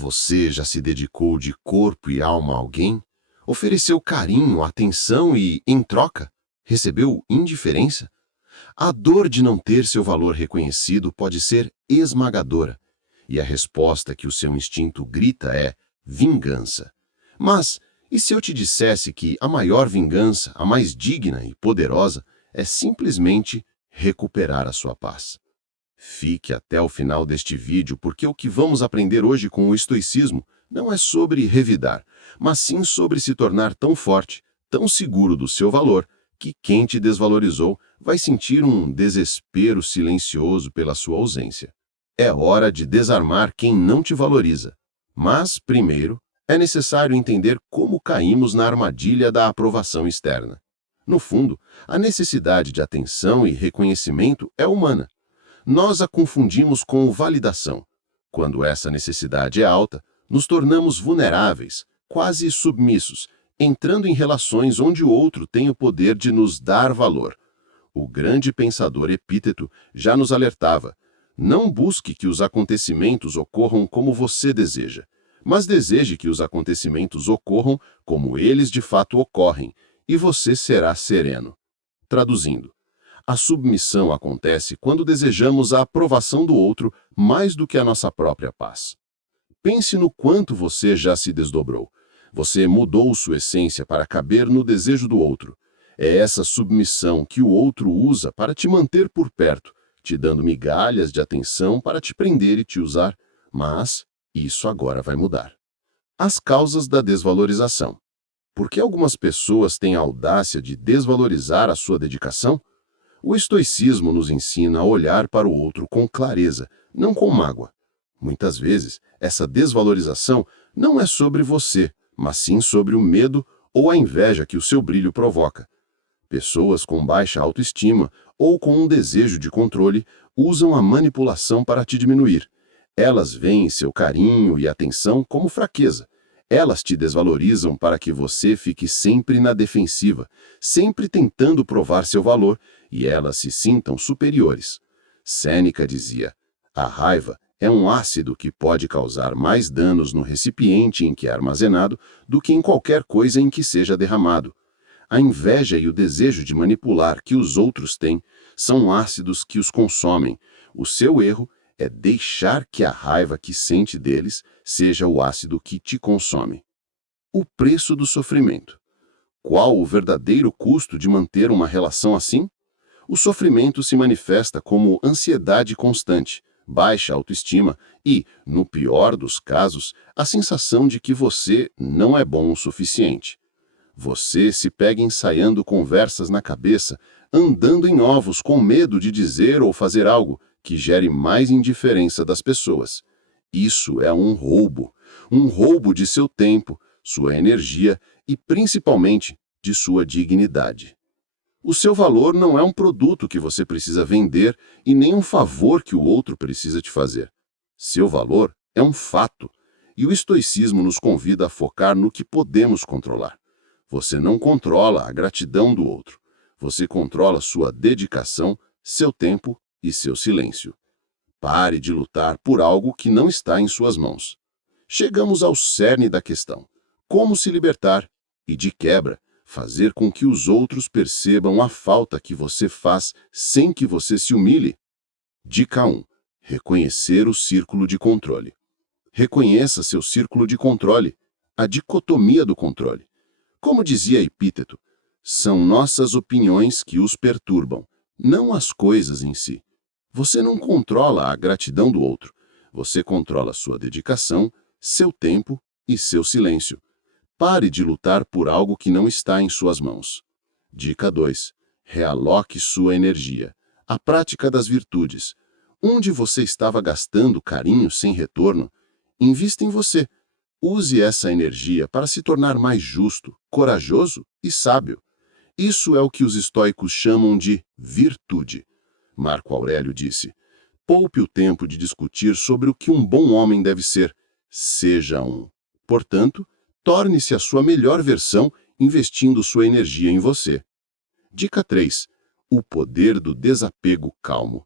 Você já se dedicou de corpo e alma a alguém? Ofereceu carinho, atenção e, em troca, recebeu indiferença? A dor de não ter seu valor reconhecido pode ser esmagadora, e a resposta que o seu instinto grita é vingança. Mas, e se eu te dissesse que a maior vingança, a mais digna e poderosa, é simplesmente recuperar a sua paz? Fique até o final deste vídeo, porque o que vamos aprender hoje com o estoicismo não é sobre revidar, mas sim sobre se tornar tão forte, tão seguro do seu valor, que quem te desvalorizou vai sentir um desespero silencioso pela sua ausência. É hora de desarmar quem não te valoriza. Mas, primeiro, é necessário entender como caímos na armadilha da aprovação externa. No fundo, a necessidade de atenção e reconhecimento é humana. Nós a confundimos com validação. Quando essa necessidade é alta, nos tornamos vulneráveis, quase submissos, entrando em relações onde o outro tem o poder de nos dar valor. O grande pensador Epíteto já nos alertava: não busque que os acontecimentos ocorram como você deseja, mas deseje que os acontecimentos ocorram como eles de fato ocorrem, e você será sereno. Traduzindo, a submissão acontece quando desejamos a aprovação do outro mais do que a nossa própria paz. Pense no quanto você já se desdobrou. Você mudou sua essência para caber no desejo do outro. É essa submissão que o outro usa para te manter por perto, te dando migalhas de atenção para te prender e te usar. Mas isso agora vai mudar. As causas da desvalorização. Por que algumas pessoas têm a audácia de desvalorizar a sua dedicação? O estoicismo nos ensina a olhar para o outro com clareza, não com mágoa. Muitas vezes, essa desvalorização não é sobre você, mas sim sobre o medo ou a inveja que o seu brilho provoca. Pessoas com baixa autoestima ou com um desejo de controle usam a manipulação para te diminuir. Elas veem seu carinho e atenção como fraqueza. Elas te desvalorizam para que você fique sempre na defensiva, sempre tentando provar seu valor, e elas se sintam superiores. Sêneca dizia: a raiva é um ácido que pode causar mais danos no recipiente em que é armazenado do que em qualquer coisa em que seja derramado. A inveja e o desejo de manipular que os outros têm são ácidos que os consomem. O seu erro é deixar que a raiva que sente deles seja o ácido que te consome. O preço do sofrimento. Qual o verdadeiro custo de manter uma relação assim? O sofrimento se manifesta como ansiedade constante, baixa autoestima e, no pior dos casos, a sensação de que você não é bom o suficiente. Você se pega ensaiando conversas na cabeça, andando em ovos com medo de dizer ou fazer algo que gere mais indiferença das pessoas. Isso é um roubo de seu tempo, sua energia e, principalmente, de sua dignidade. O seu valor não é um produto que você precisa vender e nem um favor que o outro precisa te fazer. Seu valor é um fato, e o estoicismo nos convida a focar no que podemos controlar. Você não controla a gratidão do outro. Você controla sua dedicação, seu tempo e seu silêncio. Pare de lutar por algo que não está em suas mãos. Chegamos ao cerne da questão: como se libertar e, de quebra, fazer com que os outros percebam a falta que você faz sem que você se humilhe? Dica 1. Reconhecer o círculo de controle. Reconheça seu círculo de controle, a dicotomia do controle. Como dizia Epíteto, são nossas opiniões que os perturbam, não as coisas em si. Você não controla a gratidão do outro, você controla sua dedicação, seu tempo e seu silêncio. Pare de lutar por algo que não está em suas mãos. Dica 2. Realoque sua energia. A prática das virtudes. Onde você estava gastando carinho sem retorno, invista em você. Use essa energia para se tornar mais justo, corajoso e sábio. Isso é o que os estoicos chamam de virtude. Marco Aurélio disse: poupe o tempo de discutir sobre o que um bom homem deve ser. Seja um. Portanto, torne-se a sua melhor versão investindo sua energia em você. Dica 3. O poder do desapego calmo.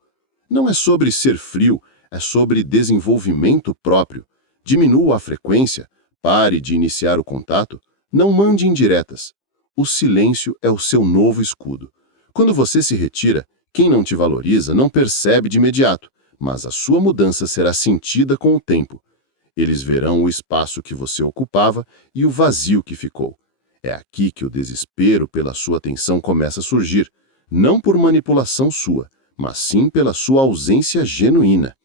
Não é sobre ser frio, é sobre desenvolvimento próprio. Diminua a frequência, pare de iniciar o contato, não mande indiretas. O silêncio é o seu novo escudo. Quando você se retira, quem não te valoriza não percebe de imediato, mas a sua mudança será sentida com o tempo. Eles verão o espaço que você ocupava e o vazio que ficou. É aqui que o desespero pela sua atenção começa a surgir, não por manipulação sua, mas sim pela sua ausência genuína.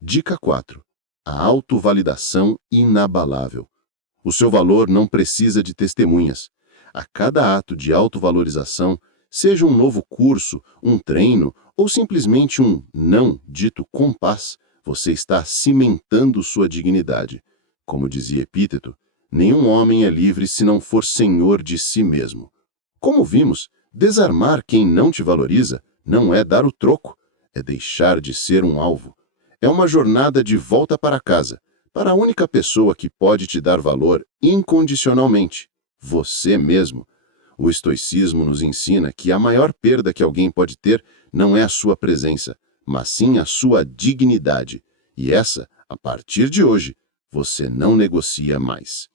Dica 4. A autovalidação inabalável. O seu valor não precisa de testemunhas. A cada ato de autovalorização, seja um novo curso, um treino ou simplesmente um não dito com paz, você está cimentando sua dignidade. Como dizia Epíteto, nenhum homem é livre se não for senhor de si mesmo. Como vimos, desarmar quem não te valoriza não é dar o troco, é deixar de ser um alvo. É uma jornada de volta para casa, para a única pessoa que pode te dar valor incondicionalmente, você mesmo. O estoicismo nos ensina que a maior perda que alguém pode ter não é a sua presença, mas sim a sua dignidade. E essa, a partir de hoje, você não negocia mais.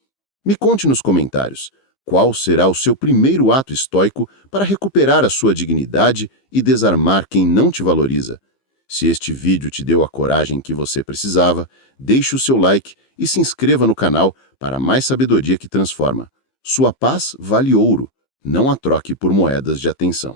Me conte nos comentários qual será o seu primeiro ato estoico para recuperar a sua dignidade e desarmar quem não te valoriza. Se este vídeo te deu a coragem que você precisava, deixe o seu like e se inscreva no canal para mais sabedoria que transforma. Sua paz vale ouro, não a troque por moedas de atenção.